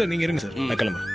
Sir நீங்க இருங்க sir, நான் கிளம்புறேன்.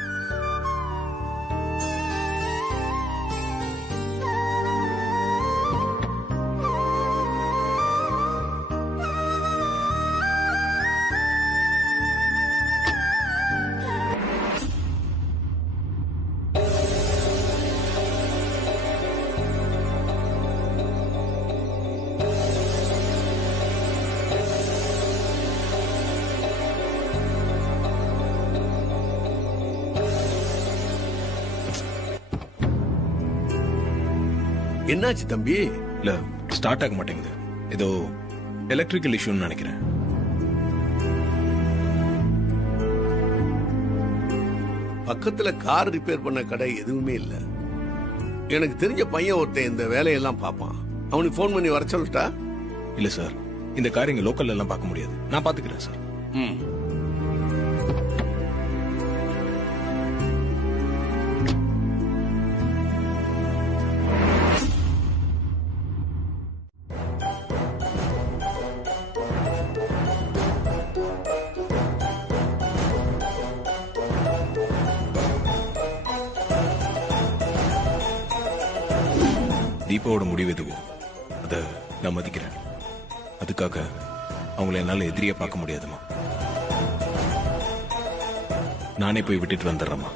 என்னாச்சு தம்பி? இல்ல ஸ்டார்ட் ஆக மாட்டேங்குது, ஏதோ எலக்ட்ரிக்கல் இஷ்யூன்னு நினைக்கிறேன். பக்கத்துல கார் ரிப்பேர் பண்ண கடை எதுவுமே இல்ல. எனக்கு தெரிஞ்ச பையன் ஒருத்தன் இந்த வேலையெல்லாம் பார்ப்பான். அவனுக்கு போன் பண்ணி வர சொல்லிட்டா? இல்ல சார், இந்த கார் இங்க லோக்கல்ல எல்லாம் பார்க்க முடியாது, நான் பாத்துக்கிறேன் சார். தீபாவோட முடிவு எதுவோ அதை நான் மதிக்கிறேன். அதுக்காக அவங்கள என்னால எதிரியா பார்க்க முடியாதுமா. நானே போய் விட்டுட்டு வந்துடுறேம்மா.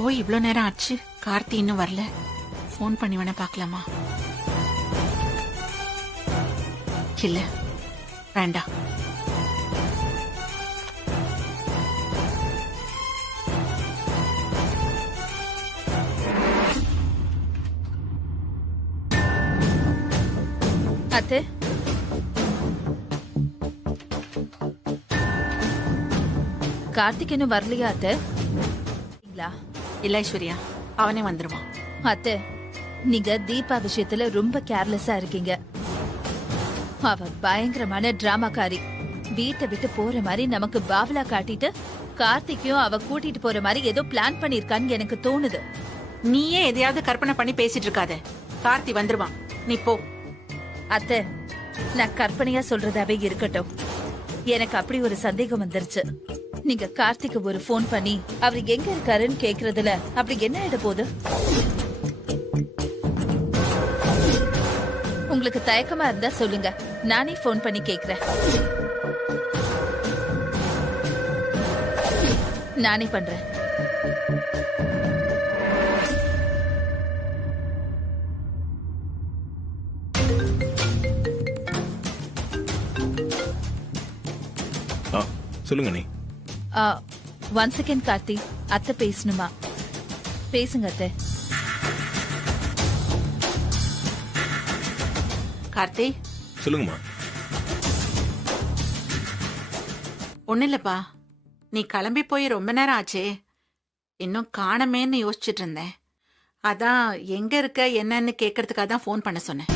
போய் இவ்வளவு நேரம் ஆச்சு, கார்த்தி இன்னும் வரல. போன் பண்ணி வேணா பாக்கலாமா? இல்ல வேண்டாம். அத்தை, கார்த்திக் இன்னும் வரலையா அத்தை? இல்ல ஐஸ்வர்யா, அவனே வந்துருவான். அத்தை, நீங்க தீபா விஷயத்துல ரொம்ப கேர்லெஸ்ஸா இருக்கீங்க. அவ பயங்கரமான டிராமாக்காரி. வீட்டை விட்டு போற மாதிரி நமக்கு பாவலா காட்டிட்டு கார்த்திக்கையும் அவ கூட்டிட்டு போற மாதிரி ஏதோ பிளான் பண்ணிருக்கான்னு எனக்கு தோணுது. நீயே எதையாவது கற்பனை பண்ணி பேசிட்டு இருக்காத. கார்த்தி வந்துருவான், நீ போ. அத்தை, நான் கற்பனையா சொல்றதாவே இருக்கட்டும். எனக்கு அப்படி ஒரு சந்தேகம் வந்துருச்சு. நீங்க கார்த்திக்கு ஒரு போன் பண்ணி அவர் எங்க இருக்காருன்னு கேக்குறதுல அப்படி என்ன ஆயிட போகுது? உங்களுக்கு தயக்கமா இருந்தா சொல்லுங்க, நானே போன் பண்ணி கேக்குறேன். நானே பண்றேன். சொல்லுங்க நீ. 1 செகண்ட் கார்த்தி, அத்தை பேசணுமா? பேசுங்க அத்தை. கார்த்தி சொல்லுங்கம்மா. ஒண்ணு இல்லப்பா, நீ கிளம்பி போய் ரொம்ப நேரம் ஆச்சே, இன்னும் காணமேன்னு யோசிச்சுட்டு இருந்தேன். அதான் எங்க இருக்க என்னன்னு கேக்குறதுக்காக தான் போன் பண்ண சொன்னேன்.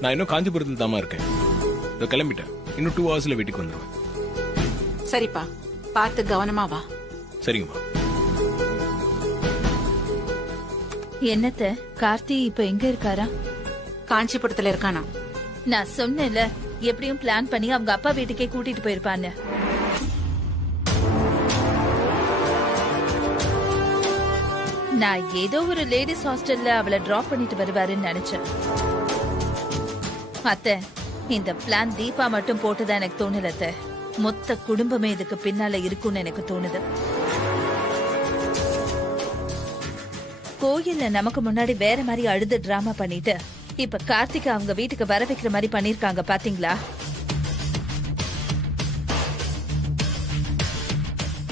நான் இன்னும் காஞ்சிபுரத்துல தாமா இருக்கேன். கிளம்பிட்டேன், இன்னும் 2 ஹவர்ஸ்ல வீட்டுக்கு வந்துடுவேன். சரிப்பா, பார்த்து கவனமா வா. சரிங்கம்மா. என்னத்த, கார்த்தி இப்ப எங்க இருக்காரா? காஞ்சிபுரத்துல இருக்கானா? நான் சொன்னேன்ல, எப்படியும் பிளான் பண்ணி அவங்க அப்பா வீட்டுக்கே கூட்டிட்டு போயிருப்பான்னு. நான் ஏதோ ஒரு லேடிஸ் ஹாஸ்டல்ல அவளை டிராப் பண்ணிட்டு வருவாருன்னு நினைச்சேன். அத்தை, இந்த பிளான் தீபா மட்டும் போட்டுதான் எனக்கு தோணல அத்தை. மொத்த குடும்பமே இதுக்கு பின்னால இருக்கும்னு எனக்கு தோணுது. கோயில்ல நமக்கு முன்னாடி வேற மாதிரி அழுது டிராமா பண்ணிட்டு இப்ப கார்த்திகா அவங்க வீட்டுக்கு வர வைக்கிற மாதிரி பண்ணிருக்காங்க பாத்தீங்களா?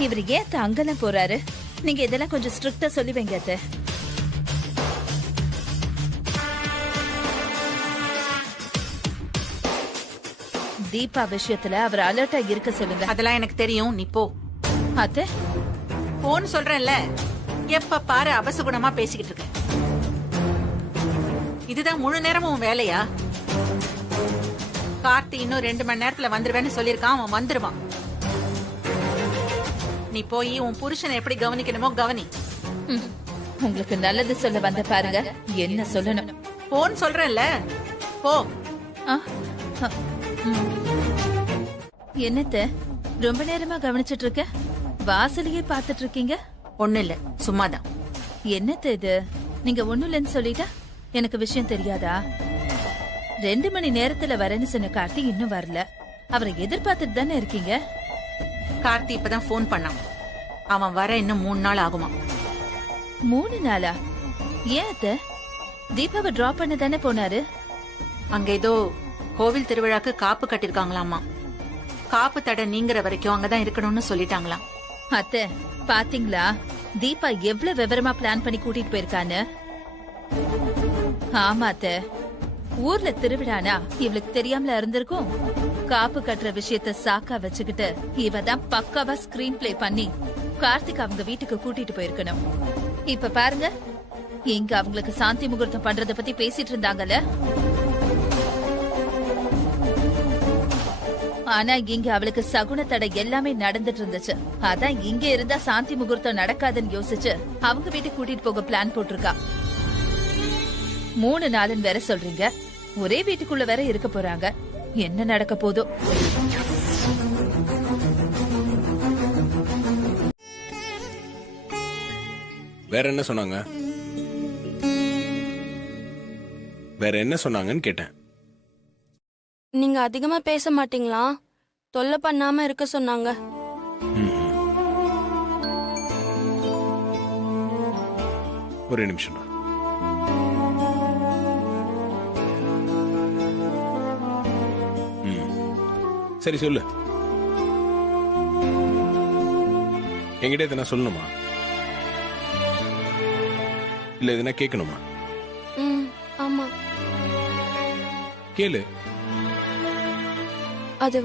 இவர் ஏன் அங்கெல்லாம் போறாரு? நீங்க இதெல்லாம் கொஞ்சம் ஸ்ட்ரிக்டா சொல்லி வைங்க அத்தை. தீபா விஷயத்துல அவர் அலர்ட்டா இருக்க சொல்லுங்க. அதெல்லாம் எனக்கு தெரியும், நீ போ. அத்தை, போன் சொல்றேன்ல, எப்ப பாரு அபசகுணமா பேசிக்கிட்டு இருக்க. இதுதான் முழு நேரமும் வேலையா? கார்த்தி இன்னும் 2 மணி நேரத்துல வந்துருவேன்னு சொல்லிருக்கான், அவன் வந்துருவான். நீ போய் உன் புருஷனை எப்படி கவனிக்கணுமோ கவனி. உங்களுக்கு நல்லது சொல்ல வந்த பாருங்க, என்ன சொல்லணும்? போன் சொல்றேன்ல, போ. ஆ, ஆ, ம். என்னத்த ரொம்ப நேரமா கவனிச்சிட்டு இருக்க? வாசலையே பாத்துட்டு இருக்கீங்க. ஒண்ணும் இல்ல, சும்மாதான். என்னத்த இது? நீங்க ஒண்ணும் இல்லைன்னு சொல்லிட்டா எனக்கு விஷயம் தெரியாதா? 2 மணி நேரத்துல வரேன்னு சொன்ன கார்த்தி இன்னும் வரல. அவரை எதிர்பார்த்துட்டு தானே இருக்கீங்க. கார்த்தி இப்பதான் ஃபோன் பண்ணான். அவன் வர இன்னும் 3 நாள் ஆகுமா. 3 நாளா? ஏன் அத்த? தீபாவை டிராப் பண்ண தானே போனாரு. அங்க ஏதோ கோவில் திருவிழாக்கு காப்பு கட்டிருக்காங்களாமா. காப்பு தடை நீங்கிற வரைக்கும் அங்கதான் இருக்கணும்னு சொல்லிட்டாங்களாம். அத்த பாத்தீங்களா தீபா எவ்வளவு விவரமா பிளான் பண்ணி கூட்டிட்டு போயிருக்கான்னு? ஆமா அத்த, ஊர்ல திருவிழானா இவளுக்கு தெரியாமல இருந்திருக்கும். காப்பு கட்டுற விஷயத்த சாக்கா வச்சுக்கிட்டு இவ தான் பக்காவா ஸ்கிரீன் பிளே பண்ணி கார்த்திக் அவங்க வீட்டுக்கு கூட்டிட்டு போயிருக்கணும். இப்ப பாருங்க, இங்க அவங்களுக்கு சாந்தி முகூர்த்தம் பண்றத பத்தி பேசிட்டு இருந்தாங்கல்ல. ஆனா இங்க அவளுக்கு சகுன தடை எல்லாமே நடந்துட்டு இருந்துச்சு. அதான் இங்க இருந்தா சாந்தி முகூர்த்தம் நடக்காதுன்னு யோசிச்சு அவங்க வீட்டுக்கு கூட்டிட்டு போக பிளான் போட்டிருக்கா. 3 நாளுன்னு வேற சொல்றீங்க. ஒரே வீட்டுக்குள்ள வேற இருக்க போறாங்க. என்ன நடக்க போதோ. வேற என்ன சொன்னாங்க? வேற என்ன சொன்னாங்கன்னு கேட்டேன். நீங்க அதிகமா பேச மாட்டீங்களா? தொல்லை பண்ணாம இருக்க சொன்னாங்க. ஒரு நிமிஷம். சரி சொல்லு. என்கிட்ட எதனா சொல்லணுமா? இல்ல எதனா கேட்கணுமா? ஆமா. கேளு. அது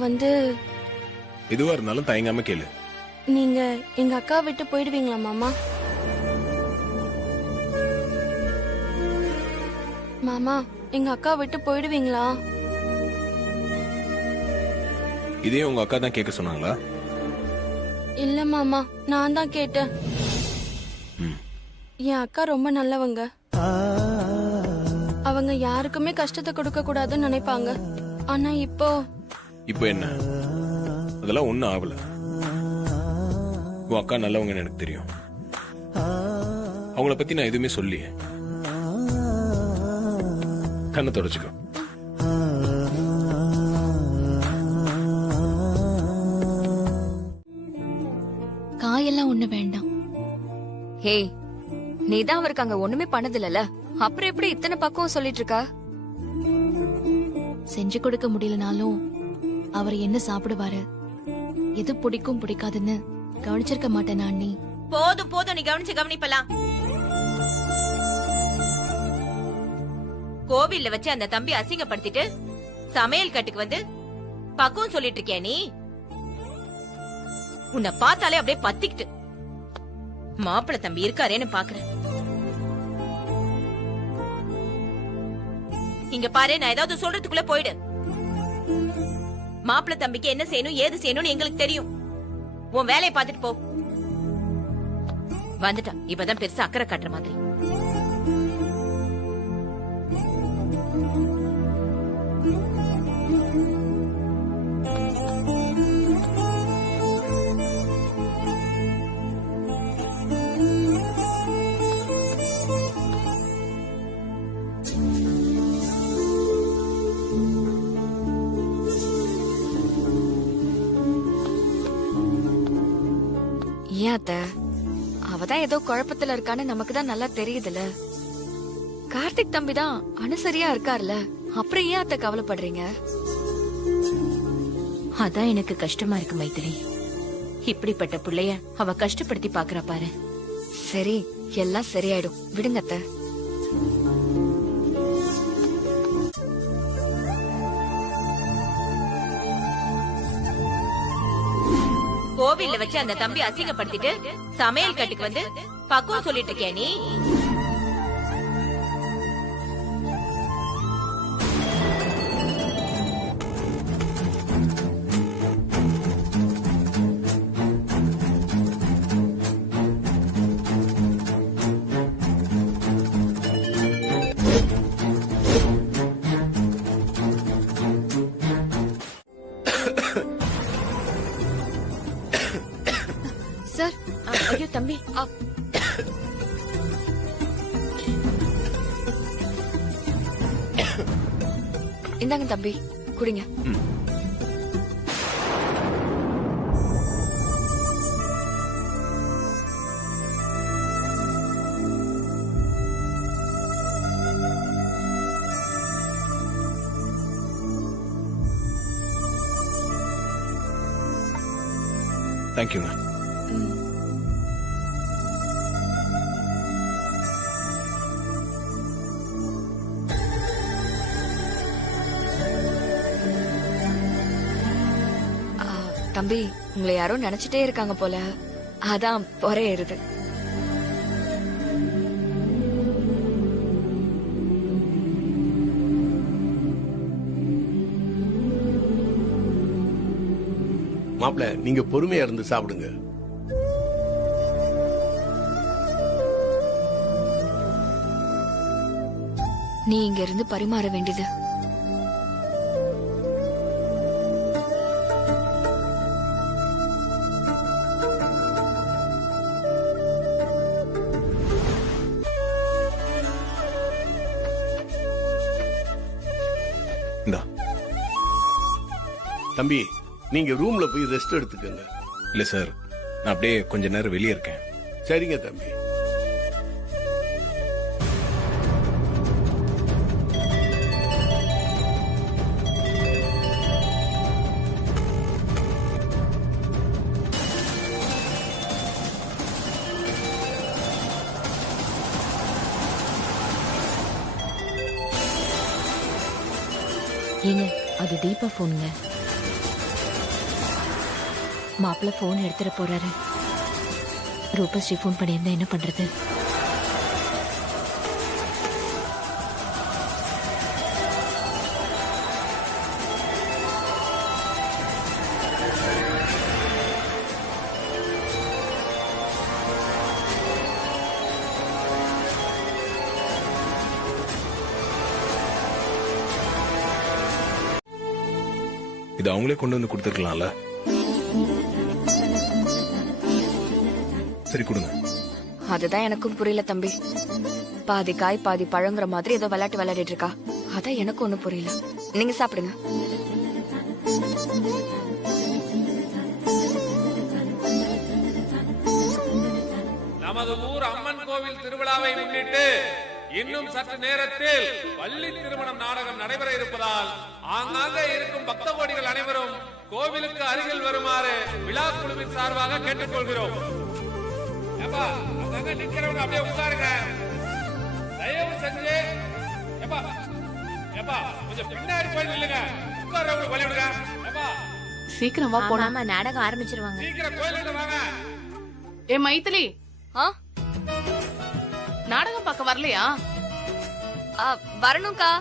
எதுவா இருந்தாலும் தயங்காம கேளு. நீங்க எங்க அக்கா விட்டு போயிடுவீங்களா மாமா? மாமா, எங்க அக்கா விட்டு போயிடுவீங்களா? இதே உங்க அக்கா தான் கேட்க சொன்னாங்களா? இல்ல மாமா, நான் தான் கேட்டேன். என் அக்கா ரொம்ப நல்லவங்க. அவங்க யாருக்குமே கஷ்டத்தை கொடுக்க கூடாதுன்னு நினைப்பாங்க. ஆனா இப்போ என்ன? அதெல்லாம் ஒண்ணும் ஆகல. உன் அக்கா நல்லவங்கன்னு எனக்கு தெரியும். அவங்கள பத்தி நான் எதுவுமே சொல்லியே. கண்ணை தொடச்சுக்கோ. காயெல்லாம் ஒண்ணு வேண்டாம். ஹே, நீதான் அவருக்கு அங்க ஒண்ணுமே பண்ணதில்ல, அப்புறம் எப்படி இத்தனை பக்குவம் சொல்லிட்டு இருக்கா? செஞ்சு கொடுக்க முடியலனாலும் அவர் என்ன சாப்பிடுவாரு, எது பிடிக்கும் பிடிக்காதுன்னு கவனிச்சிருக்க மாட்டேன் நான். நீ போதும் போதும், நீ கவனிப்பலாம். கோவில்ல வச்சு அந்த தம்பி அசிங்கப்படுத்திட்டு சமையல் கட்டுக்கு வந்து பக்குவம் சொல்லிட்டு இருக்கியா நீ? உன்னை பார்த்தாலே அப்படியே பத்திக்கிட்டு மாப்பிள்ள தம்பி இருக்காரேன்னு பாக்குறேன். இங்க பாரு, நான் ஏதாவது சொல்றதுக்குள்ள போயிடு. மாப்பிள்ள தம்பிக்கு என்ன செய்யணும் ஏது செய்யணும்னு எங்களுக்கு தெரியும். உன் வேலையை பார்த்துட்டு போ. வந்துட்டா இப்பதான் பெருசா அக்கறை காட்டுற மாதிரி. ஏன் அத்த, அவதான் ஏதோ குழப்பத்துல இருக்கான்னு நமக்கு தான் நல்லா தெரியுதுல. கார்த்திக் தம்பி தான் அனுசரியா இருக்கார்ல, அப்புறம் ஏன் அத்த கவலைப்படுறீங்க? அதான் எனக்கு கஷ்டமா இருக்கு மைத்திரி. இப்படிப்பட்ட பிள்ளைய அவ கஷ்டப்படுத்தி பாக்குறா பாரு. சரி, எல்லாம் சரியாயிடும், விடுங்க அத்த. கோவில்ல வச்சு அந்த தம்பி அசிங்கப்படுத்திட்டு சமையல் கட்டுக்கு வந்து பக்குவம் சொல்லிட்டு இருக்கியா நீ? இந்தாங்க தம்பி, குடிங்க. தேங்க்யூங்க. தம்பி, உங்களை யாரோ நினைச்சிட்டே இருக்காங்க போல, அதான் பொறையேறுது. மாப்பிள்ள, நீங்க பொறுமையா இருந்து சாப்பிடுங்க. நீ இங்க இருந்து பரிமாற வேண்டியது. இந்தா. தம்பி, நீங்க ரூம்ல போய் ரெஸ்ட் எடுத்துக்கங்க. இல்ல சார், நான் அப்படியே கொஞ்ச நேரம் வெளியே இருக்கேன். சரிங்க தம்பி. ஏங்க, அது தீபா போனுங்க. மாப்பிள்ள போன் எடுத்துட போறாரு. ரூபஸ்ரீ போன் பண்ணியிருந்தா என்ன பண்றது? இது அவங்களே கொண்டு வந்து கொடுத்துருக்கலாம்ல. சரி, கொடுங்க. அதுதான் எனக்கும் புரியல தம்பி. பாதி காய் பாதி பழங்குற மாதிரி ஏதோ விளையாட்டு விளையாடிட்டு இருக்கா. அதான் எனக்கு ஒண்ணும் புரியல. நீங்க சாப்பிடுங்க. நமது ஊர் அம்மன் கோவில் திருவிழாவை முன்னிட்டு இன்னும் சற்று நேரத்தில் பள்ளி திருமணம் நாடகம் நடைபெற இருப்பதால் ஆங்காங்கே இருக்கும் பக்த கோடிகள் அனைவரும் கோவிலுக்கு அருகில் வருமாறு விழா குழுவின் சார்பாக கேட்டுக்கொள்கிறோம். நிக்கிறவங்க அப்படியே உட்காருங்க. தயவு செஞ்சு கொஞ்சம் பின்னாடி போய் நில்லுங்க. உட்கார்றவங்க வழி விடுங்க. சீக்கிரம் வா, போடாம நாடகம் ஆரம்பிச்சிருவாங்க. சீக்கிரம் கோயிலுக்கு வாங்க. ஏ மைத்திலி, நாடகம் பார்க்க வரலையா? வரணும்க்கா.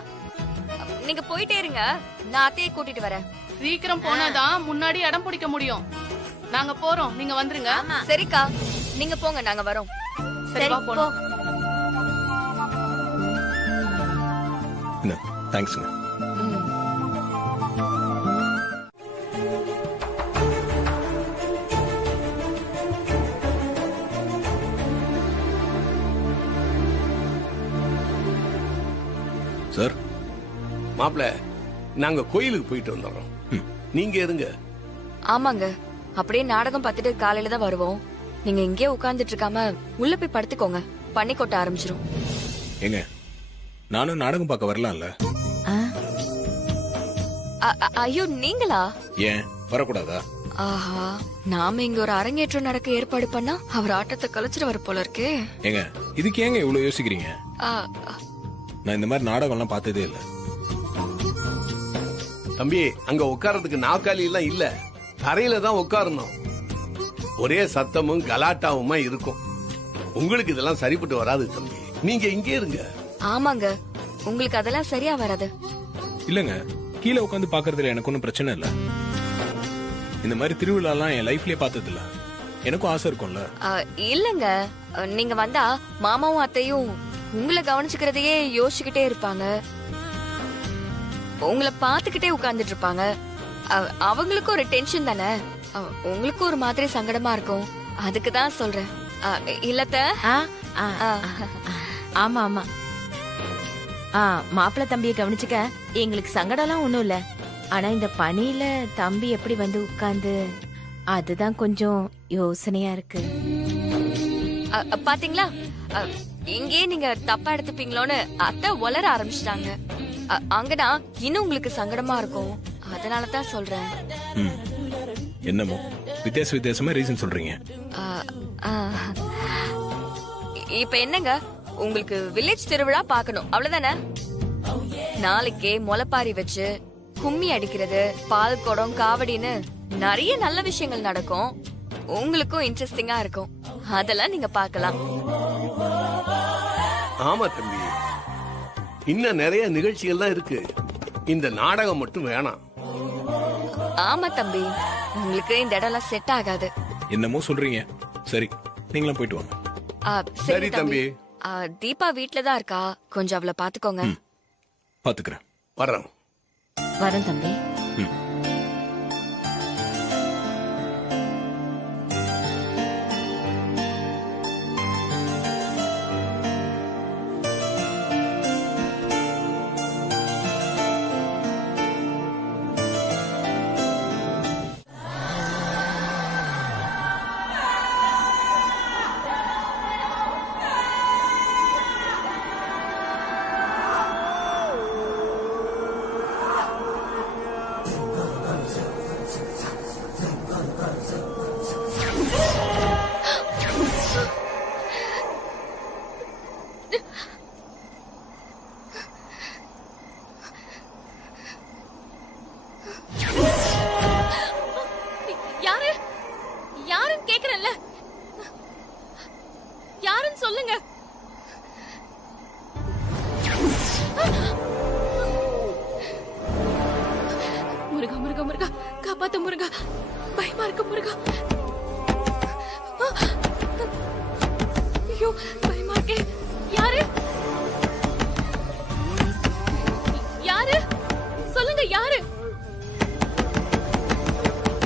நீங்க போயிட்டே இருங்க, நான் அத்தையை கூட்டிட்டு வரேன். சீக்கிரம் போனாதான் முன்னாடி இடம் பிடிக்க முடியும். நாங்க போறோம், நீங்க வந்துருங்க. சரிக்கா, நீங்க போங்க, நாங்க வரோம். சரி, வா போலாம். தேங்க்ஸ்ங்க. சார், மாப்பிள்ள, நாங்க கோயிலுக்கு போயிட்டு வந்துடுறோம். நீங்க இருங்க. ஆமாங்க, அப்படியே நாடகம் பார்த்துட்டு காலையில தான் வருவோம். நீங்க இங்கே உட்கார்ந்துட்டு இருக்காம உள்ள போய் படுத்துக்கோங்க, பண்ணி கொட்ட ஆரம்பிச்சிரும். ஏங்க, நானும் நாடகம் பார்க்க வரலாம்ல. ஐயோ, நீங்களா? ஏன் வரக்கூடாதா? ஆஹா, நாம இங்க ஒரு அரங்கேற்றம் நடக்க ஏற்பாடு பண்ணா அவர் ஆட்டத்தை கலைச்சிட்டு வர போல இருக்கே. ஏங்க, இதுக்கு ஏங்க இவ்வளவு யோசிக்கிறீங்க? நான் இந்த மாதிரி நாடகம் எல்லாம் பார்த்ததே இல்ல. தம்பி, அங்க உட்கார்றதுக்கு நாற்காலி எல்லாம் இல்ல, தரையில தான் உட்காரணும். ஒரே சத்தமும் கலாட்டாவுமா இருக்கும். உங்களுக்கு இதெல்லாம் சரிப்பட்டு வராது தம்பி. நீங்க இங்கே இருங்க. ஆமாங்க, உங்களுக்கு அதெல்லாம் சரியா வராது. இல்லங்க, கீழே உட்காந்து பாக்குறதுல எனக்கு ஒன்னும் பிரச்சனை இல்ல. இந்த மாதிரி திருவிழா எல்லாம் என் லைஃப்லயே பார்த்தது இல்ல. எனக்கும் ஆசை இருக்கும்ல. இல்லங்க, நீங்க வந்தா மாமாவும் அத்தையும் உங்களை கவனிச்சுக்கிறதையே யோசிச்சுக்கிட்டே இருப்பாங்க. உங்களை பாத்துக்கிட்டே உட்கார்ந்துட்டு இருப்பாங்க. அவங்களுக்கும் ஒரு டென்ஷன் தானே, உங்களுக்கும் ஒரு மாதிரி சங்கடமா இருக்கும். அதுக்கு தான் சொல்றேன். இல்லத்த? ஆமா ஆமா, மாப்பிள்ள தம்பியை கவனிச்சுக்க எங்களுக்கு சங்கடம்லாம் ஒண்ணும் இல்ல. ஆனா இந்த பனியில தம்பி எப்படி வந்து உட்கார்ந்து, அதுதான் கொஞ்சம் யோசனையா இருக்கு. பாத்தீங்களா, இங்கே நீங்க தப்பா எடுத்துப்பீங்களோன்னு அத்தை உளர ஆரம்பிச்சிட்டாங்க. அங்கனா இன்னும் உங்களுக்கு சங்கடமா இருக்கும். அதனாலதான் சொல்றேன். என்னமோ வித்தியாசமா ரீசன் சொல்றீங்க. இப்ப என்னங்க, உங்களுக்கு வில்லேஜ் திருவிழா பார்க்கணும் அவ்வளவுதானே? நாளைக்கே முளைப்பாரி வச்சு கும்மி அடிக்கிறது, பால் குடம், காவடின்னு நிறைய நல்ல விஷயங்கள் நடக்கும். உங்களுக்கும் இன்ட்ரெஸ்டிங்கா இருக்கும். அதெல்லாம் நீங்க பார்க்கலாம். ஆமா தம்பி, இன்னும் நிறைய நிகழ்ச்சிகள் தான் இருக்கு. இந்த நாடகம் மட்டும் வேணாம். ஆமா தம்பி, உங்களுக்கு இந்த இடம்லாம் செட் ஆகாது. என்னமோ சொல்றீங்க. சரி, நீங்களும் போயிட்டு வாங்க. சரி தம்பி. தீபா வீட்ல தான் இருக்கா, கொஞ்சம் அவளை பாத்துக்கோங்க. பாத்துக்கிறேன். வர்றேன். வரேன் தம்பி. யாருன்னு கேக்குறேன்ல, யாருன்னு சொல்லுங்க. முருகா முருகா முருகா, காப்பாத்து முருகா, பயமா இருக்கு முருகா. ஐயோ பயமா இருக்கே. யாரு யாரு சொல்லுங்க, யாரு?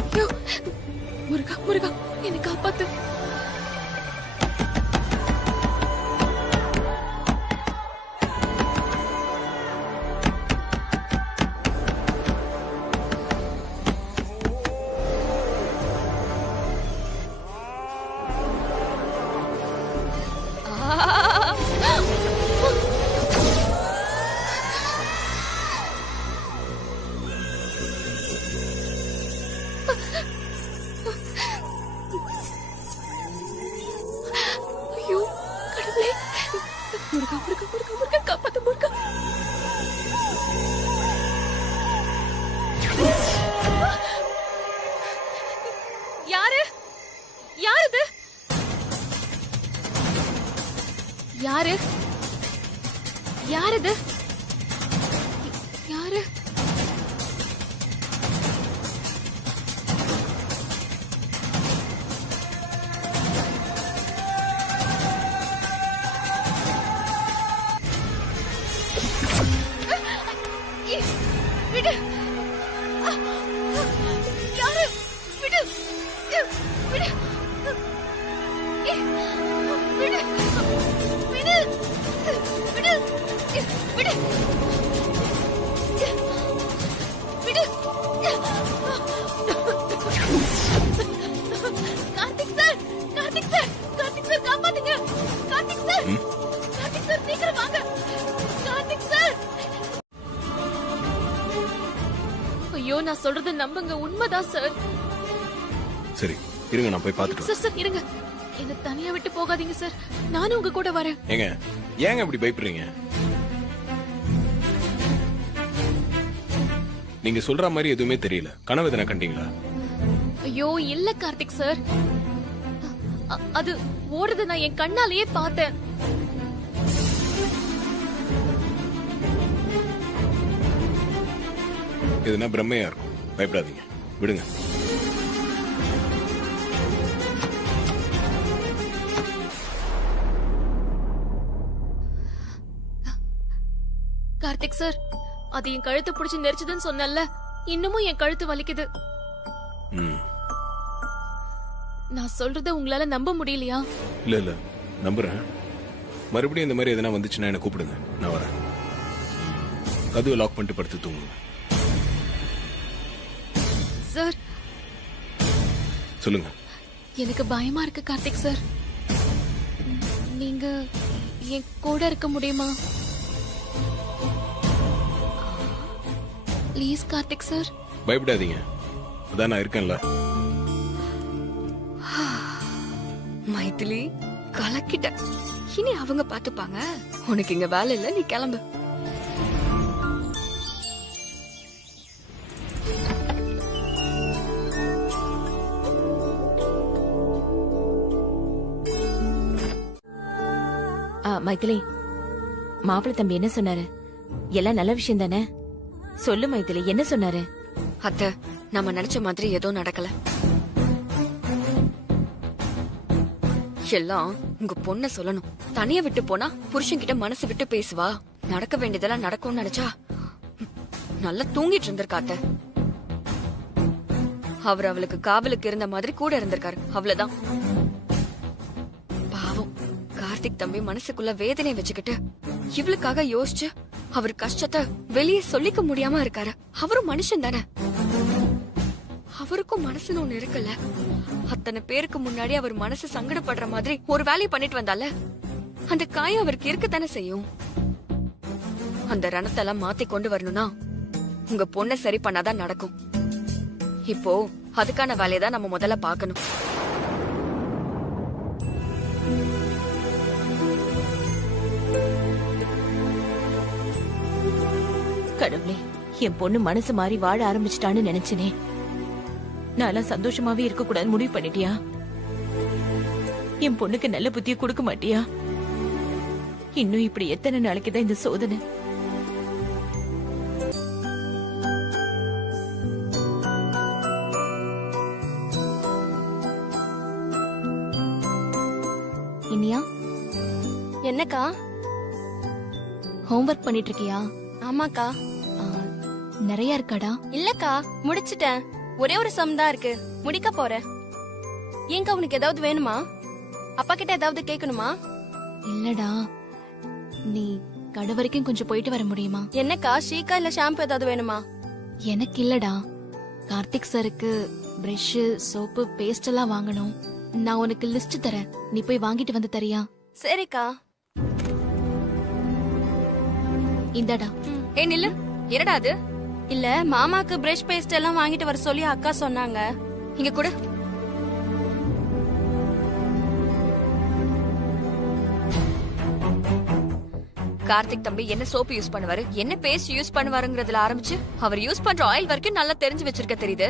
ஐயோ முருகா முருகா, என்னை காப்பாத்து. முருகா முருகா முருகா முருகா, காப்பாத்து முருகா. யாரு யாரு யாரு யாரு யாரு? விடு. யாரு? விடு. விடு. விடு. விடு. விடு. விடு. விடு. Karthik sir, Karthik sir, Karthik sir காப்பாத்துங்க. கார்த்திக் சார், கார்த்திக் சார் சீக்கிரம் வாங்க. கார்த்திக் சார். ஐயோ நான் சொல்றத நம்புங்க, உண்மைதான் சார். சரி இருங்க, நான் போய் பார்த்துட்டு சார் சார் இருங்க, என்ன தனியா விட்டு போகாதீங்க சார், நானும் உங்க கூட வரேன். ஏங்க இப்படி பயப்படுறீங்க? நீங்க சொல்ற மாதிரி எதுவுமே தெரியல. கனவு எதனா கண்டீங்களா? ஐயோ இல்ல கார்த்திக் சார், அது ஓடுறது நான் என் கண்ணாலேயே பார்த்தேன். எதுனா பிரம்மையா இருக்கும், பயப்படாதீங்க, விடுங்க. கார்த்திக் சார், அது என் கழுத்தை பிடிச்சு நெரிச்சதுன்னு சொன்னல, இன்னமும் என் கழுத்து வலிக்குது. நான் சொல்றத உங்களால நம்ப முடியலையா? இல்ல நம்புறேன். மறுபடியும் இந்த மாதிரி எதனா வந்துச்சுன்னா என்ன கூப்பிடுங்க, நான் வரேன். கதவை லாக் பண்ணிட்டு படுத்து தூங்குங்க. சார் சொல்லுங்க. எனக்கு பயமா இருக்கு கார்த்திக் சார். நீங்க என் கூட இருக்க முடியுமா? Please Karthik sir. பயப்படாதீங்க, அதான் நான் இருக்கேன்ல. மைதிலி கலக்கிட்ட. இனி அவங்க பாத்துப்பாங்க. உனக்கு இங்க வேலை இல்ல, நீ கிளம்பு. மைதிலி, மாப்பிள்ளை தம்பி என்ன சொன்னாரு? எல்லாம் நல்ல விஷயம் தானே? சொல்லு மைதிலி, என்ன சொன்னாரு? அத்தை, நம்ம நினைச்ச மாதிரி எதுவும் நடக்கல. எல்லாம் உங்க பொண்ண சொல்லணும். தனியா விட்டு போனா புருஷன் கிட்ட மனசு விட்டு பேசுவா. நடக்க வேண்டியதெல்லாம் நடக்கும்னு நினைச்சா நல்லா தூங்கிட்டு இருந்திருக்காத்த. அவர் அவளுக்கு காவலுக்கு இருந்த மாதிரி கூட இருந்திருக்காரு, அவ்வளவுதான். பாவம் கார்த்திக் தம்பி மனசுக்குள்ள வேதனை வச்சுக்கிட்டு இவளுக்காக யோசிச்சு அவர் கஷ்டத்தை வெளியே சொல்லிக்க முடியாம இருக்காரு. அவரும் மனுஷன் தானே, அவருக்கும் மனசுன்னு ஒண்ணு இருக்குல்ல. அத்தனை பேருக்கு முன்னாடி அவர் மனசு சங்கடப்படுற மாதிரி ஒரு வேலையை பண்ணிட்டு வந்தால, அந்த காயம் அவருக்கு இருக்கத்தானே செய்யும். அந்த ரணத்தெல்லாம் மாத்தி கொண்டு வரணும்னா உங்க பொண்ணை சரி பண்ணாதான் நடக்கும். இப்போ அதுக்கான வேலையை தான் நம்ம முதல்ல பார்க்கணும். கடவுளே, என் பொண்ணு மனசு மாறி வாழ ஆரம்பிச்சிட்டான்னு நினைச்சனே. நான் சந்தோஷமாவே இருக்க கூடாது முடிவு பண்ணிட்டியா? என் பொண்ணுக்கு நல்ல புத்திய கொடுக்க மாட்டியா? இன்னும் இப்படி எத்தனை நாளைக்குதான் இந்த சோதனை? இனியா, என்னக்கா ஹோம்வொர்க் பண்ணிட்டு இருக்கியா? ஆமாக்கா. நிறைய இருக்காடா? இல்லக்கா, முடிச்சிட்டேன். ஒரே ஒரு சம் தான் இருக்கு, முடிக்க போறேன். ஏங்கா, உனக்கு ஏதாவது வேணுமா? அப்பா கிட்ட ஏதாவது கேட்கணுமா? இல்லடா, நீ கடை வரைக்கும் கொஞ்சம் போயிட்டு வர முடியுமா? என்னக்கா, ஷீக்கா இல்ல ஷாம்பு ஏதாவது வேணுமா? எனக்கு இல்லடா, கார்த்திக் சாருக்கு பிரஷ், சோப்பு, பேஸ்ட் எல்லாம் வாங்கணும். நான் உனக்கு லிஸ்ட் தரேன், நீ போய் வாங்கிட்டு வந்து தரியா? சரிக்கா. இந்தடா. ஏ நில்லு, என்னடா அது? இல்ல, மாமாக்கு பிரஷ் பேஸ்ட் எல்லாம் வாங்கிட்டு வர சொல்லி அக்கா சொன்னாங்க. இங்க கூட. கார்த்திக் தம்பி என்ன சோப்பு யூஸ் பண்ணுவாரு, என்ன பேஸ்ட் யூஸ் பண்ணுவாருங்கிறதுல ஆரம்பிச்சு அவர் யூஸ் பண்ற ஆயில் வரைக்கும் நல்லா தெரிஞ்சு வச்சிருக்க தெரியுது.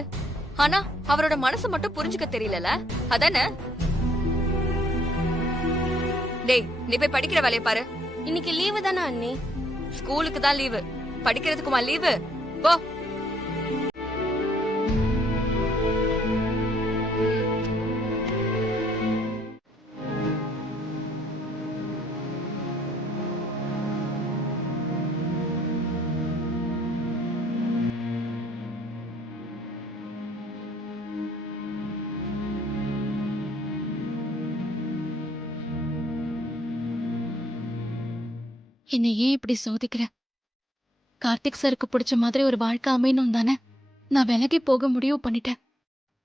ஆனா அவரோட மனசு மட்டும் புரிஞ்சுக்க தெரியல, அதானே? டேய், நீ போய் படிக்கிற வேலையை பாரு. இன்னைக்கு லீவு தானே அண்ணி? ஸ்கூலுக்கு தான் லீவு, படிக்கிறதுக்குமா லீவு? போ. என்னை ஏன் இப்படி சோதிக்கிற? கார்த்திக் சாருக்கு பிடிச்ச மாதிரி ஒரு வாழ்க்கை அமையணும் தானே நான் விலகி போக முடிவு பண்ணிட்டேன்.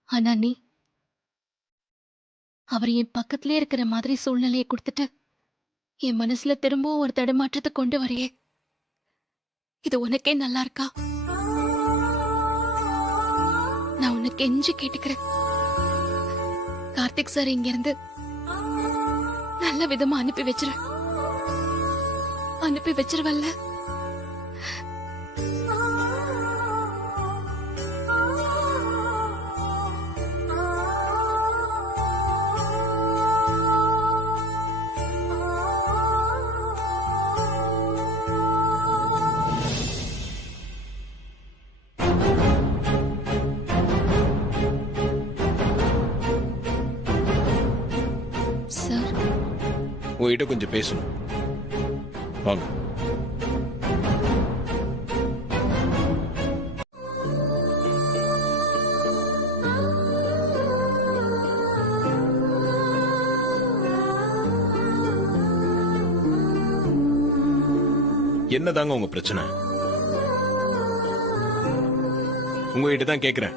ஆனா நீ அவர் என் பக்கத்திலே இருக்கிற மாதிரி சூழ்நிலையை கொடுத்துட்டு என் மனசுல திரும்பவும் ஒரு தடுமாற்றத்தை கொண்டு வரையே. இது உனக்கே நல்லா இருக்கா? நான் உனக்கு கெஞ்சி கேட்டுக்கிறேன். கார்த்திக் சார் இங்க இருந்து நல்ல விதமா அனுப்பி வச்சிருவல்ல? சார், உங்ககிட்ட கொஞ்சம் பேசணும், வாங்க. என்னதாங்க உங்க பிரச்சனை? உங்ககிட்ட தான் கேக்குறேன்.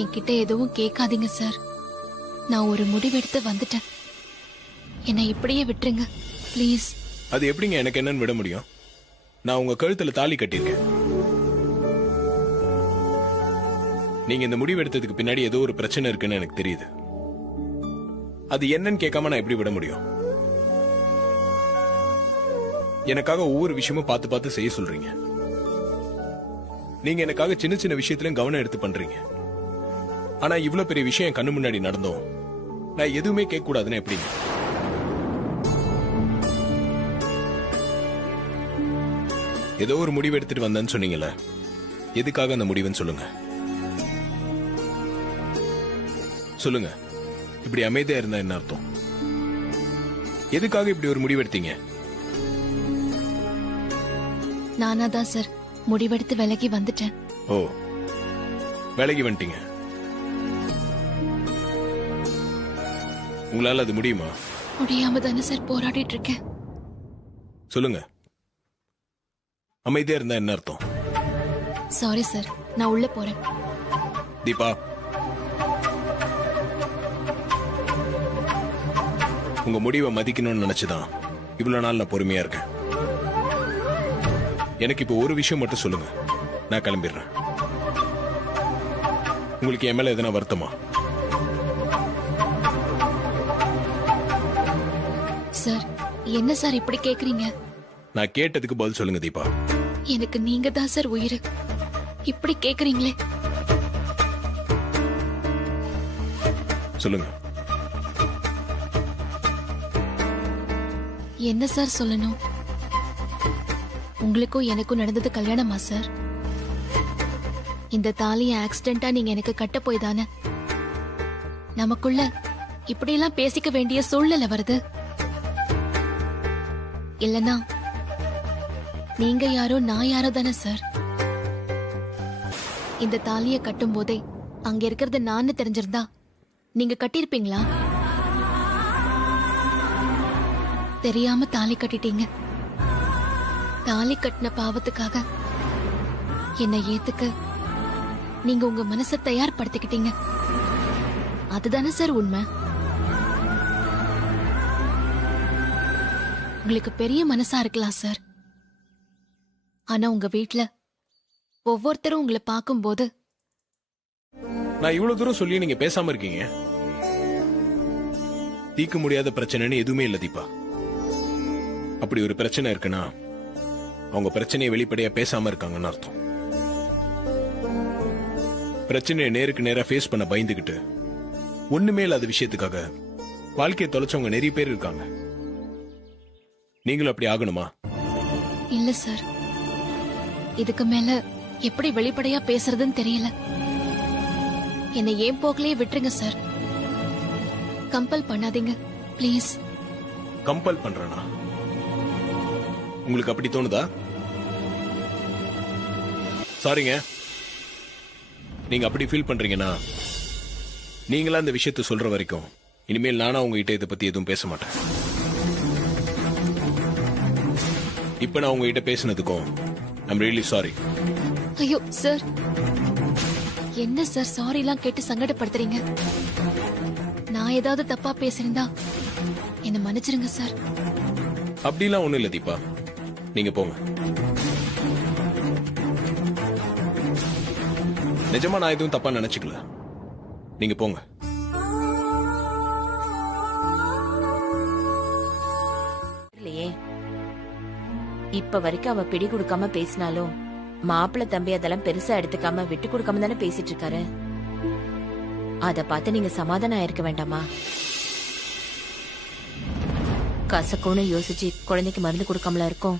என்கிட்ட எதுவும் கேட்காதீங்க சார். நான் ஒரு முடிவெடுத்து வந்துட்டேன். என்னை இப்படியே விட்டுருங்க ப்ளீஸ். அது எப்படிங்க எனக்கு என்னன்னு விட முடியும்? நான் உங்க கழுத்துல தாலி கட்டியிருக்கேன். நீங்க இந்த முடிவு எடுத்ததுக்கு பின்னாடி ஏதோ ஒரு பிரச்சனை இருக்குன்னு எனக்கு தெரியுது. அது என்னன்னு கேட்காம நான் எப்படி விட முடியும்? எனக்காக ஒவ்வொரு விஷயமும் பார்த்து பார்த்து செய்ய சொல்றீங்க. நீங்க எனக்காக சின்ன சின்ன விஷயத்திலும் கவனம் எடுத்து பண்றீங்க. ஆனா இவ்வளவு பெரிய விஷயம் என் கண்ணு முன்னாடி நடந்தோம் நான் எதுவுமே கேட்க கூடாதுன்னு எப்படிங்க? ஏதோ ஒரு முடிவு எடுத்துட்டு வந்தேன்னு சொன்னீங்கல்ல, எதுக்காக அந்த முடிவுன்னு சொல்லுங்க. சொல்லுங்க. இப்படி அமைதியா இருந்தா என்ன அர்த்தம்? எதுக்காக இப்படி ஒரு முடிவு எடுத்தீங்க? நானா தான் சார் முடிவெடுத்து விலகி வந்துட்டேன். ஓ, விலகி வந்துட்டீங்க. உங்களால அது முடியுமா? முடியாம தானே சார் போராடிட்டு இருக்கேன். சொல்லுங்க. அமைதியா இருந்தா என்ன அர்த்தம்? சாரி சார், நான் உள்ள போறேன். தீபா, உங்க முடிவை மதிக்கணும்னு நினைச்சுதான் இவ்வளவு நாள் நான் பொறுமையா இருக்கேன். எனக்கு இப்போ ஒரு விஷயம் மட்டும் சொல்லுங்க, நான் கிளம்பிடுறேன். உங்களுக்கு என் மேல எதனா வருத்தமா? சார், என்ன சார் இப்படி கேக்குறீங்க? நான் கேட்டதுக்கு பதில் சொல்லுங்க தீபா. எனக்கு நீங்க தான் சார் உயிர். இப்படி கேக்குறீங்களே. சொல்லுங்க. என்ன சார் சொல்லணும்? உங்களுக்கும் எனக்கும் நடந்தது கல்யாணமா சார்? இந்த தாலியை ஆக்சிடென்டா நீங்க எனக்கு கட்ட போய் தானே நமக்குள்ள இப்படியெல்லாம் பேசிக்க வேண்டிய சூழ்நிலை வருது. இல்லனா நீங்க யாரோ நான் யாரோ தானே சார்? இந்த தாலியை கட்டும் போதே அங்க இருக்கிறது நான் தெரிஞ்சிருந்தா நீங்க கட்டியிருப்பீங்களா? தெரியாம தாலி கட்டிட்டீங்க. தாலி கட்டின பாவத்துக்காக என்னை ஏத்துக்க நீங்க உங்க மனசை தயார்படுத்திக்கிட்டீங்க. அதுதானே சார் உண்மை? உங்களுக்கு பெரிய மனசா இருக்கலாம் சார். ஆனா உங்க வீட்ல ஒவ்வொருத்தரும் உங்களை பார்க்கும்போது நான் இவ்வளவு தூரம் சொல்லி நீங்க பேசாம இருக்கீங்க. தீர்க்க முடியாத பிரச்சனைன்னு எதுவுமே இல்ல தீபா. அப்படி ஒரு பிரச்சனை இருக்குன்னா அவங்க பிரச்சனையை வெளிப்படையா பேசாம இருக்காங்கன்னு அர்த்தம். பிரச்சனையை நேருக்கு நேரா ஃபேஸ் பண்ண பயந்துகிட்டு ஒண்ணுமே இல்லாத விஷயத்துக்காக வாழ்க்கையை தொலைச்சவங்க நிறைய பேர் இருக்காங்க. நீங்களும் அப்படி ஆகணுமா? இல்ல சார், இதுக்கு மேல எப்படி வெளிப்படையா பேசுறதுன்னு தெரியல. என்னை ஏன் போக்கலையே விட்டுருங்க சார். கம்பல் பண்ணாதீங்க ப்ளீஸ். கம்பல் பண்றேனா? உங்களுக்கு அப்படி தோணுதா? சாரிங்க, நீங்க அப்படி ஃபீல் பண்றீங்கன்னா நீங்களா இந்த விஷயத்தை சொல்ற வரைக்கும் இனிமேல் நானா உங்ககிட்ட இதை பத்தி எதுவும் பேச மாட்டேன். இப்ப நான் உங்ககிட்ட பேசினதுக்கும் ஐம் ரியலி சாரி. ஐயோ சார், என்ன சார் சாரி எல்லாம் கேட்டு சங்கடப்படுத்துறீங்க? நான் ஏதாவது தப்பா பேசியிருந்தா என்ன மன்னிச்சிருங்க சார். அப்படிலாம் ஒண்ணும் இல்ல தீபா, நீங்க போங்க. நிஜமா நான் எதுவும் தப்பா நினைச்சுக்கல, நீங்க போங்க. இப்ப வரைக்கும் அவ பிடி கொடுக்காம பேசினாலும் மாப்பிள்ள தம்பி அதெல்லாம் பெருசா எடுத்துக்காம விட்டு கொடுக்காம தானே பேசிட்டு இருக்காரு. அத பார்த்து நீங்க சமாதானம் ஆயிருக்க வேண்டாமா? கசக்கும்னு யோசிச்சு குழந்தைக்கு மருந்து கொடுக்காமல இருக்கும்.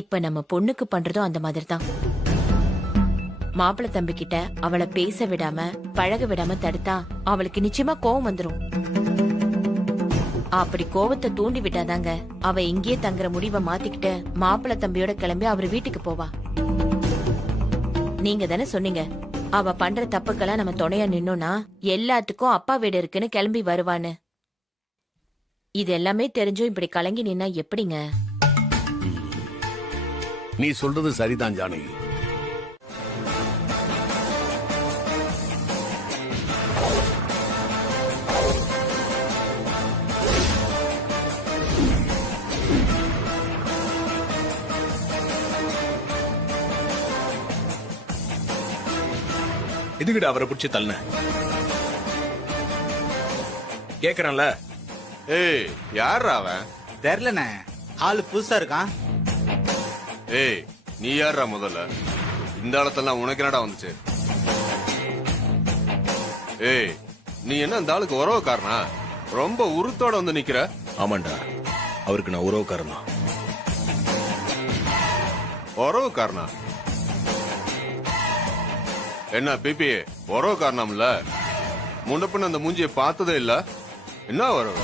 இப்ப நம்ம பொண்ணுக்கு பண்றதும் அந்த மாதிரி தான். மாப்பிள்ள தம்பி கிட்ட அவளை பேச விடாம பழக விடாம தடுத்தா அவளுக்கு நிச்சயமா கோவம் வந்துரும். அப்படி கோவத்தை தூண்டி விட்டாதாங்க அவ இங்கேயே தங்குற முடிவை மாத்திக்கிட்டு மாப்பிள்ள தம்பியோட கிளம்பி அவர் வீட்டுக்கு போவா. நீங்க தானே சொன்னீங்க அவ பண்ற தப்புக்கெல்லாம் நம்ம துணையா நின்னோம்னா எல்லாத்துக்கும் அப்பா வீடு இருக்குன்னு கிளம்பி வருவான்னு. இது எல்லாமே தெரிஞ்சும் இப்படி கலங்கி நின்னா எப்படிங்க? நீ சொல்றது சரிதான் ஜானகி. எதுக்கிட்ட அவரை பிடிச்சி தள்ளன கேக்குறான்ல? ஏய் யாரா அவன்? தெரியலண்ணே, ஆளு புதுசா இருக்கான். ஏய் நீ யாரா முதல்ல? இந்த ஆளத்தெல்லாம் உனக்கு என்னடா வந்துச்சு? ஏய் நீ என்ன இந்த ஆளுக்கு உறவுக்காரனா? ரொம்ப உருத்தோட வந்து நிக்கிற. ஆமாண்டா, அவருக்கு நான் உறவுக்காரன் தான். உறவுக்காரனா? என்ன பிபி உறவுக்காரனாம்ல? முன்னப்பின்னு அந்த மூஞ்சியை பார்த்ததே இல்ல. என்ன உறவு?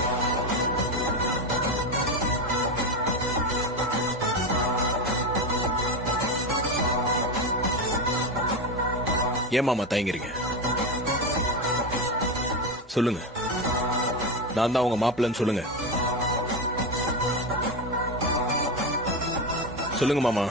ஏன் மாமா தயங்குறீங்க? சொல்லுங்க, நான் தான் உங்க மாப்பிள்ளைன்னு சொல்லுங்க. சொல்லுங்க மாமா.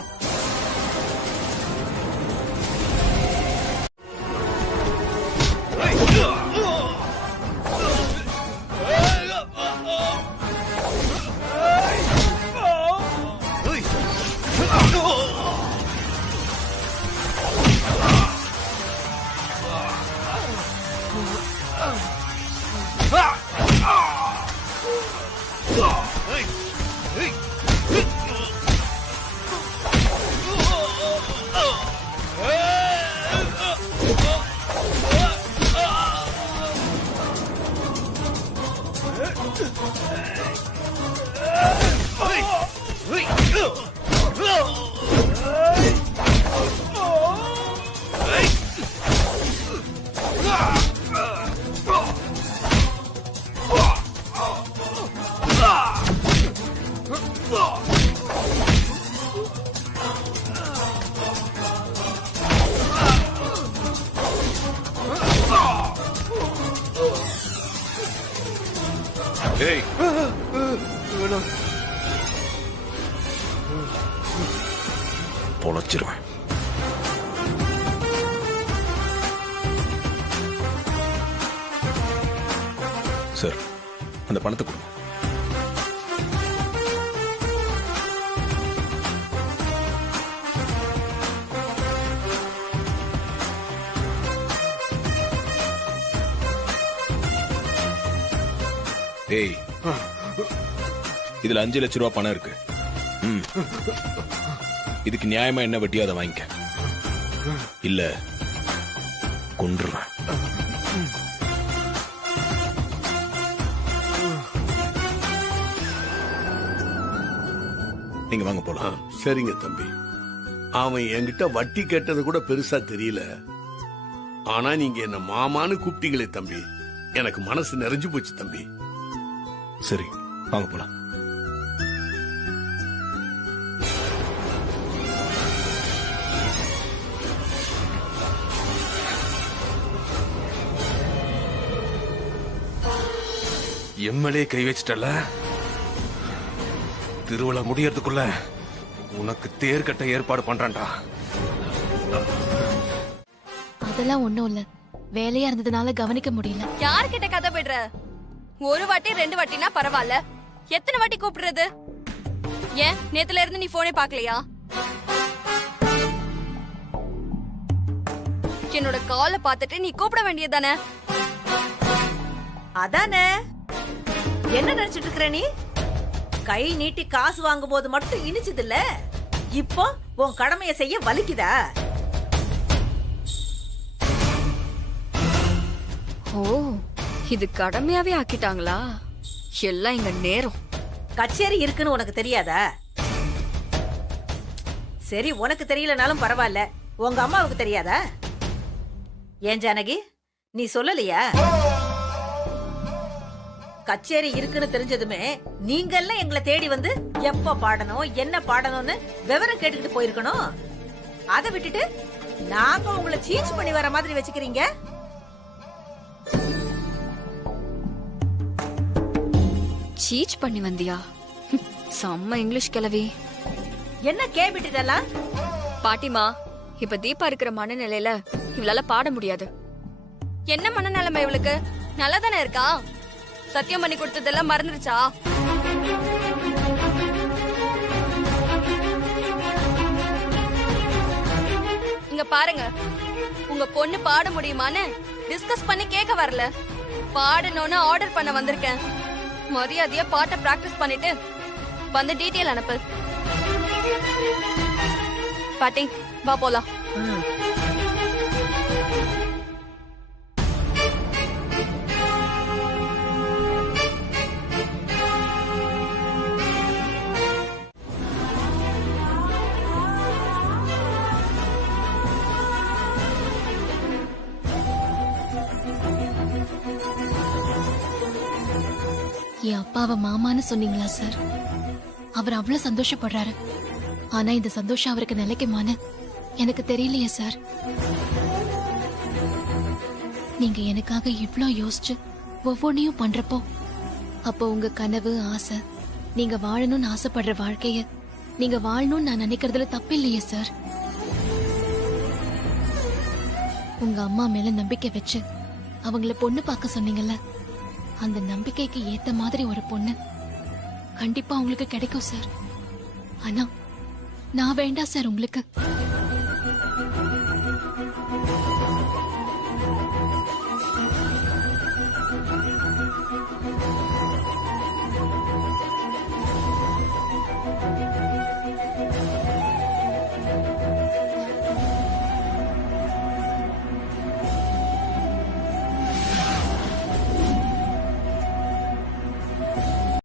ஏய் பொழைச்சிருவேன். சார், அந்த பணத்தை கொடுங்க. ஏய், இதுல 5 லட்சம் ரூபாய் பணம் இருக்கு. இதுக்கு நியாயமா என்ன வட்டியோ அதை வாங்கிக்க, இல்ல கொன்றுவேன். நீங்க வாங்க போலாம். சரிங்க தம்பி. அவன் என்கிட்ட வட்டி கேட்டது கூட பெருசா தெரியல. ஆனா நீங்க என்ன மாமான்னு கூப்பிட்டீங்களே தம்பி, எனக்கு மனசு நிறைஞ்சு போச்சு தம்பி. சரி, வாங்க போலாம். எம்எல்ஏ கை வச்சிட்டல. திருவிழா முடியறதுக்குள்ள உனக்கு தேர்கட்ட ஏற்பாடு பண்றான்டா. அதெல்லாம் ஒண்ணும் இல்ல, வேலையா இருந்ததுனால கவனிக்க முடியல. யார்கிட்ட கதை விடுற? ஒரு வாட்டி 2 வாட்டினா பரவாயில்ல, எத்தனை வாட்டி கூப்பிடுறது? ஏன் நேத்துல இருந்து நீ போனே பாக்கலையா? என்னோட காலை பார்த்துட்டு நீ கூப்பிட வேண்டியதானே? அதானே, என்ன நினைச்சிட்டு இருக்கிற நீ? கை நீட்டி காசு வாங்கும் போது மட்டும் இனிச்சது இல்ல, இப்போ உன் கடமையை செய்ய வலிக்குதா? ஓ, இது கடமையாவே ஆக்கிட்டாங்களா? எல்லாம் இங்க நேரம். கச்சேரி இருக்குன்னு உனக்கு தெரியாதா? சரி, உனக்கு தெரியலனாலும் பரவாயில்ல, உங்க அம்மாவுக்கு தெரியாதா? ஏன் ஜானகி, நீ சொல்லலையா? கச்சேரி இருக்குன்னு தெரிஞ்சதுமே நீங்க எல்லாம் எங்களை தேடி வந்து எப்ப பாடணும், என்ன பாடணும்னு விவரம் கேட்டுக்கிட்டு போயிருக்கணும். அதை விட்டுட்டு நாங்க உங்களை சீச் பண்ணி வர மாதிரி வச்சுக்கிறீங்க. சீச் பண்ணி வந்தியா? செம்ம இங்கிலீஷ் கிளவி. என்ன கேபிட்டு இதெல்லாம்? பாட்டிமா, இப்ப தீபா இருக்கிற மனநிலையில இவளால பாட முடியாது. என்ன மனநிலைமை இவளுக்கு? நல்லா தானே இருக்கா? சத்தியம் பண்ணி கொடுத்ததெல்லாம் மறந்துருச்சா? இங்க பாருங்க, உங்க பொண்ணு பாட முடியுமான்னு டிஸ்கஸ் பண்ணி கேட்க வரல, பாடணும்னு ஆர்டர் பண்ண வந்திருக்கேன். மரியாதையா பாட்டை பிராக்டிஸ் பண்ணிட்டு வந்து டீட்டெயில் அனுப்பு. பாட்டி வா போலாம். என் அப்பாவை மாமான்னு சொன்னீங்களா சார்? அவர் அவ்வளவு சந்தோஷப்படுறாரு. ஆனா இந்த சந்தோஷம் அவருக்கு நிலைக்குமான்னு எனக்கு தெரியலையே சார். நீங்க எனக்காக இவ்ளோ யோசிச்சு ஒவ்வொன்னையும் பண்றப்போ, அப்போ உங்க கனவு, ஆசை, நீங்க வாழணும்னு ஆசைப்படுற வாழ்க்கைய நீங்க வாழணும்னு நான் நினைக்கிறதுல தப்பில்லையே சார். உங்க அம்மா மேல நம்பிக்கை வச்சு அவங்கள பொண்ணு பார்க்க சொன்னீங்கல்ல, அந்த நம்பிக்கைக்கு ஏத்த மாதிரி ஒரு பொண்ணு கண்டிப்பா உங்களுக்கு கிடைக்கும் சார். ஆனா நான் வேண்டாம் சார் உங்களுக்கு.